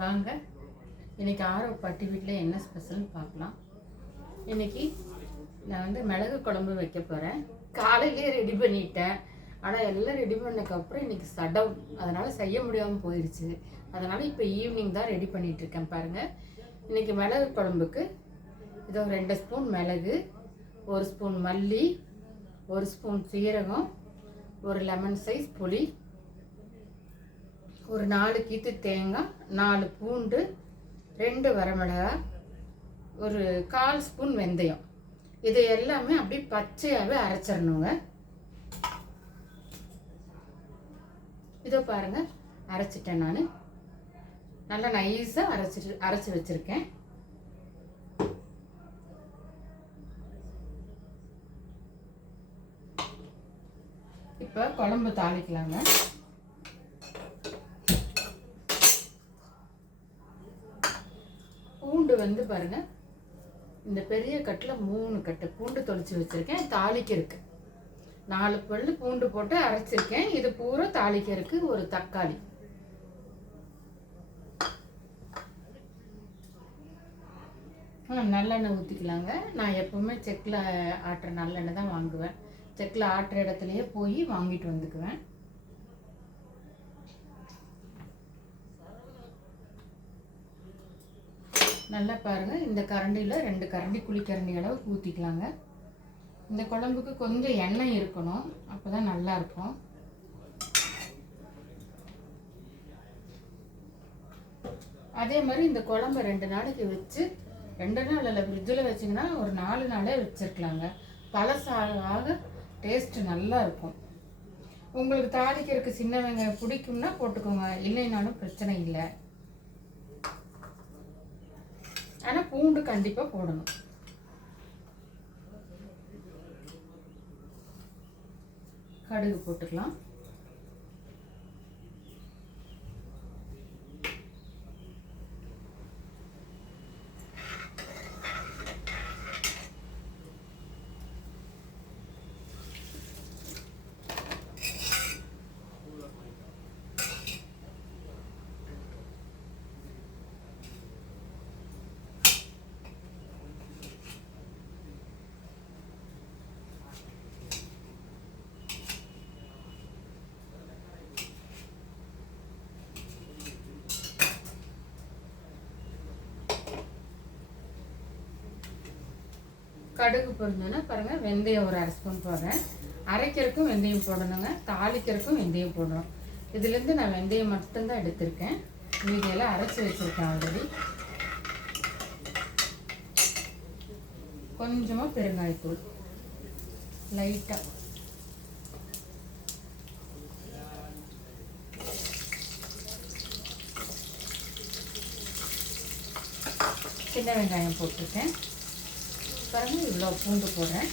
வாங்க இன்றைக்கி ஆரவ் பாட்டி வீட்டில் என்ன ஸ்பெஷல்னு பார்க்கலாம். இன்றைக்கி நான் வந்து மிளகு குழம்பு வைக்க போகிறேன். காலையிலே ரெடி பண்ணிட்டேன். ஆனால் எல்லாம் ரெடி பண்ணதுக்கப்புறம் இன்றைக்கி சடவுன், அதனால் செய்ய முடியாமல் போயிடுச்சு. அதனால் இப்போ ஈவினிங் தான் ரெடி பண்ணிகிட்ருக்கேன். பாருங்கள், இன்றைக்கி மிளகு குழம்புக்கு இதோ 2 ஸ்பூன் மிளகு, 1 ஸ்பூன் மல்லி, 1 ஸ்பூன் சீரகம், ஒரு லெமன் சைஸ் புளி, ஒரு 4 கீத்து தேங்காய், 4 பூண்டு, 2 வரமிளகாய், ஒரு 1/4 ஸ்பூன் வெந்தயம். இது எல்லாமே அப்படியே பச்சையாகவே அரைச்சிடணுங்க. இதோ பாருங்கள், அரைச்சிட்டேன். நான் நல்லா நைஸாக அரைச்சி வச்சுருக்கேன். இப்போ குழம்பு தாளிக்கலாங்க. பூண்டு வந்து பாருங்க, இந்த பெரிய கட்டில் 3 கட்டு பூண்டு தொளிச்சு வச்சிருக்கேன். தாளிக்கிறதுக்கு 4 பல்லு பூண்டு போட்டு அரைச்சிருக்கேன். இது பூரா தாளிக்கிறதுக்கு ஒரு தக்காளி. நல்லெண்ணெய் ஊற்றிக்கலாங்க. நான் எப்பவுமே செக்கில் ஆட்டுற நல்லெண்ணெய் தான் வாங்குவேன். செக்கில் ஆட்டுற இடத்துலையே போய் வாங்கிட்டு வந்துக்குவேன். நல்லா பாருங்கள், இந்த கரண்டியில் 2 கரண்டி குழிக்கரண்டி அளவுக்கு ஊற்றிக்கலாங்க. இந்த குழம்புக்கு கொஞ்சம் எண்ணெய் இருக்கணும், அப்போ தான் நல்லாயிருக்கும். அதே மாதிரி இந்த குழம்பை 2 நாளைக்கு வச்சு, 2 நாள் இல்லை, ஃப்ரிட்ஜில் வச்சிங்கன்னா ஒரு 4 நாளே வச்சுருக்கலாங்க. பழசாக டேஸ்ட்டு நல்லா இருக்கும். உங்களுக்கு தாளிக்கிறதுக்கு சின்ன வெங்காயம் பிடிக்கும்னா போட்டுக்கோங்க, இல்லைனாலும் பிரச்சனை இல்லை. ஆனால் பூண்டு கண்டிப்பாக போடணும். கடுகு போட்டுக்கலாம். கடுகு பொரிஞ்சோன்னா பாருங்கள், வெந்தயம் ஒரு 1/2 ஸ்பூன் போடுறேன். அரைக்கிறதுக்கும் வெந்தயம் போடணுங்க, தாளிக்கிறதுக்கும் வெந்தயம் போடணும். இதுலேருந்து நான் வெந்தயம் மட்டும்தான் எடுத்திருக்கேன். மீதியெல்லாம் அரைச்சி வச்சுருக்கேன் ஆல்ரெடி. கொஞ்சமாக பெருங்காயத்தூள் லைட்டாக, சின்ன வெங்காயம் போட்டிருக்கேன். பாருங்க, இவ்வளோ பூண்டு போடுறேன்.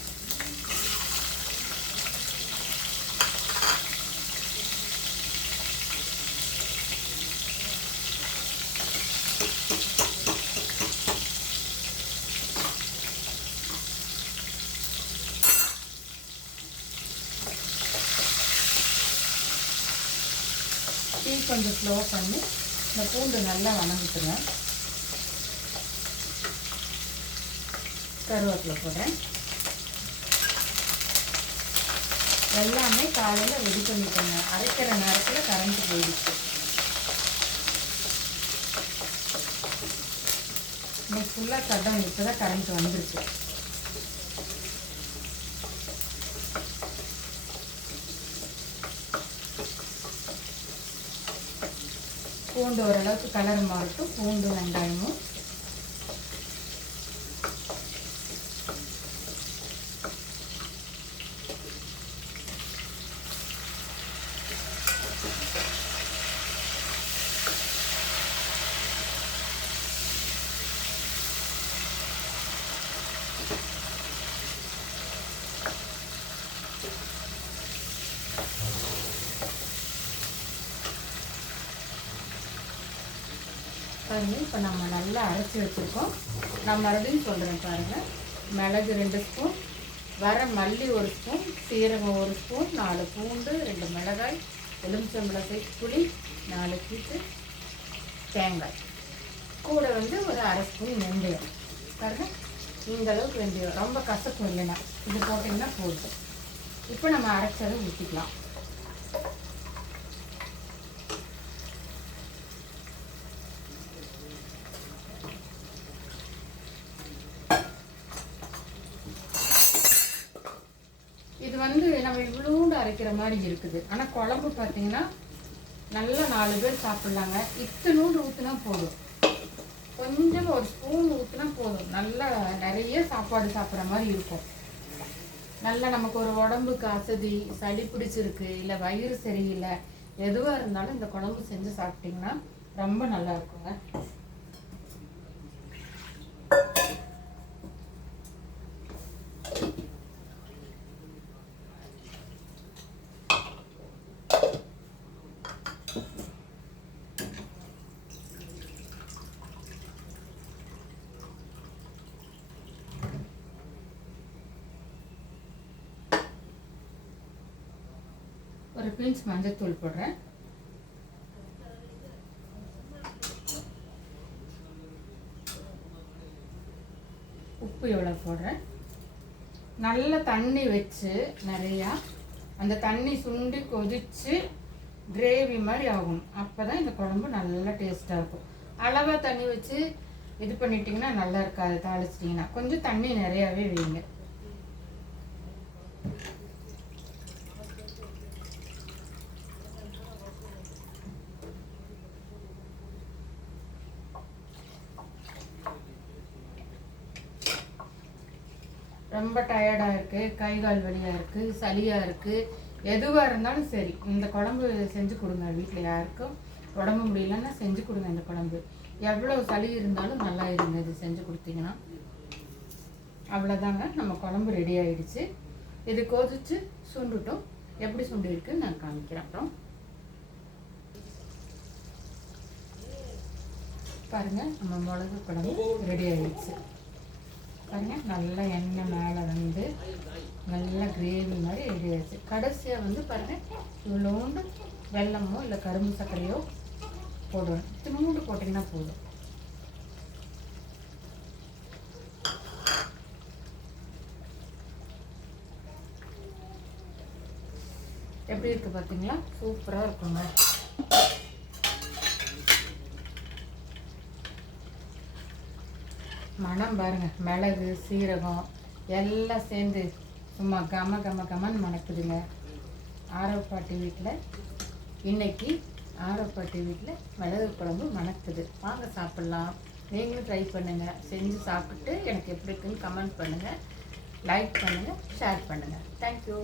டீ கொஞ்சம் ஸ்லோ பண்ணி இந்த பூண்டு நல்லா வணங்கிட்டுங்க. கருவேப்பிலை போடுறேன். எல்லாமே காலையில் ரெடி பண்ணிக்கோங்க. அரைக்கிற நேரத்தில் கரண்ட் போயிடுச்சு. இன்னைக்கு ஃபுல்லாக சட்டம், இப்போ தான் கரண்ட் வந்துருச்சு. பூண்டு ஓரளவுக்கு கலர் மாறட்டும். பூண்டு வெங்காயமும் பாருங்கள். இப்போ நம்ம நல்லா அரைச்சி வச்சுருக்கோம். நான் மறுபடியும் சொல்கிறேன் பாருங்கள். மிளகு 2 ஸ்பூன், வர மல்லி 1 ஸ்பூன், சீரகம் 1 ஸ்பூன், 4 பூண்டு, 2 மிளகாய், எலுமிச்சம்பழம் சைஸ் புளி, 4 கீத்து தேங்காய். கூட வந்து ஒரு அரை ஸ்பூன் வெந்தயம் பாருங்க. இந்த அளவுக்கு வெந்தயம், ரொம்ப கசப்பு இல்லைன்னா இது போட்டிங்கன்னா போதும். இப்போ நம்ம அரைச்சதை ஊற்றிக்கலாம். இது வந்து நம்ம இவ்வளோண்டு அரைக்கிற மாதிரி இருக்குது. ஆனால் குழம்பு பார்த்தீங்கன்னா நல்லா 4 பேர் சாப்பிட்லாங்க. இத்தனூண்டு ஊற்றினா போதும், கொஞ்சம் ஒரு ஸ்பூன் ஊற்றினா போதும். நல்லா நிறைய சாப்பாடு சாப்பிட்ற மாதிரி இருக்கும். நல்லா நமக்கு ஒரு உடம்புக்கு அசதி, சளி பிடிச்சிருக்கு, இல்லை வயிறு சரியில்லை, எதுவாக இருந்தாலும் இந்த குழம்பு செஞ்சு சாப்பிட்டிங்கன்னா ரொம்ப நல்லா இருக்குங்க. ஒரு பிஞ்ச் மஞ்சத்தூள் போடுறேன். உப்பு எவ்வளோ போடுறேன். நல்ல தண்ணி வச்சு நிறையா அந்த தண்ணி சுண்டி கொதித்து கிரேவி மாதிரி ஆகும். அப்போ தான் இந்த குழம்பு நல்லா டேஸ்ட்டாக இருக்கும். அளவாக தண்ணி வச்சு இது பண்ணிட்டிங்கன்னா நல்லா இருக்காது. தாளிச்சிட்டிங்கன்னா கொஞ்சம் தண்ணி நிறையாவே வைங்க. ரொம்ப டயர்டாக இருக்குது, கை கால் வலியாக இருக்குது, சளியாக இருக்குது, எதுவாக இருந்தாலும் சரி இந்த குழம்பு செஞ்சு கொடுங்க. வீட்டில் யாருக்கும் உடம்பு முடியலன்னா செஞ்சு கொடுங்க. இந்த குழம்பு எவ்வளோ சளி இருந்தாலும் நல்லா இருங்க. இது செஞ்சு கொடுத்தீங்கன்னா அவ்வளோதாங்க, நம்ம குழம்பு ரெடி ஆகிடுச்சு. இது கொதிச்சு சுண்டுட்டோம். எப்படி சுண்டி இருக்குன்னு நான் காமிக்கிறேன். அப்புறம் பாருங்கள், நம்ம மிளகு குழம்பு ரெடி ஆகிடுச்சு. பாருங்கள், நல்லா எண்ணெய் மேலே வந்து நல்லா கிரேவி மாதிரி ரெடி ஆகிடுச்சு. கடைசியாக வந்து பாருங்கள், இவ்வளோண்டு வெல்லமோ இல்லை கரும்பு சர்க்கரையோ போடுவேன். திரும்பூண்டு போட்டிங்கன்னா போதும். எப்படி இருக்குது பார்த்தீங்களா? சூப்பராக இருக்குங்க. மணம் பாருங்க, மிளகு சீரகம் எல்லாம் சேர்ந்து சும்மா கம கம கமன்னு மணக்குதுங்க. ஆரவப்பாட்டி வீட்டில் இன்னைக்கு ஆரவப்பாட்டி வீட்டில் மிளகு குழம்பு மணக்குது. வாங்க சாப்பிட்லாம். நீங்களும் ட்ரை பண்ணுங்கள். செஞ்சு சாப்பிட்டு எனக்கு எப்படி இருக்குன்னு கமெண்ட் பண்ணுங்கள், லைக் பண்ணுங்கள், ஷேர் பண்ணுங்கள். தேங்க்யூ.